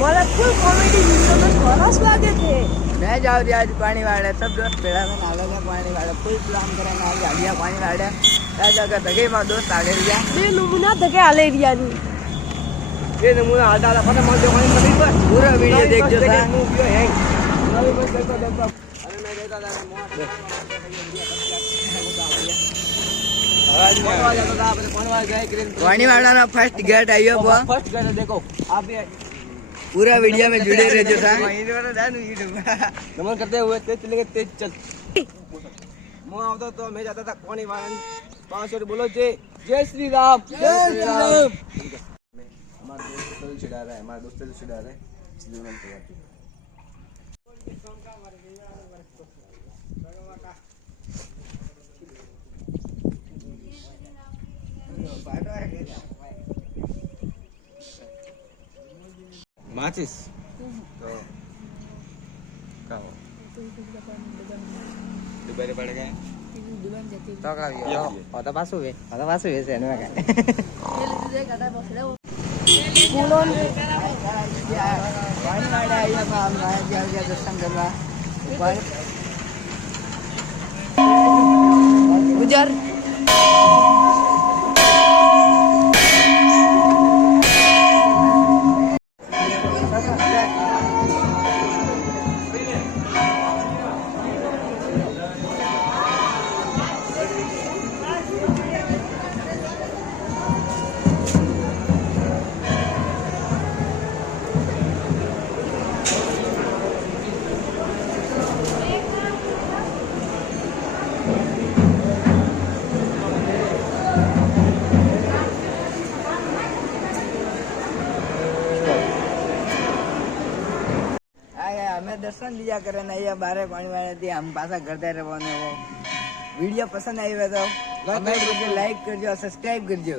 मला full comedy video में सरस लागे थे। मैं जाओ दी आज पानी वाले सब दोस्त भेड़ा में नाले में पानी वाले फुल प्लान करे ना आज आलिया पानी वाले त्या जगह दगे मा दोस्त आले रिया बे नमूना धके आले रिया नी ये नमूना आधा आधा पता मत जो पानी मत पूरा वीडियो देख जो था अरे बस देखो देखो अरे मैं देता था पानी वाला ना फर्स्ट गेट आइयो फर्स्ट गेट देखो आप भी पूरा वीडियो में जुड़े रहे जो था नमन करते हुए तेज चलेंगे तेज चल मैं आता तो मैं जाता था पानी वाला 500 बोलो जय श्री राम जय श्री राम हमारा दोस्त चिढ़ा रहा है हमारा दोस्त चिढ़ा रहा है माचिस तो क्या हो दुबई रे पड़ गए दुबई जाती तो का यो आता पासु वे से ने का बोलोन पानी वाला आया हम गया दर्शन करवा गुजर हमें दर्शन लिया करे ना ये बारे पानी वाले थी हम पासा करते रहो वो वीडियो पसंद आई हो तो लाइक कर जो सब्सक्राइब कर जो।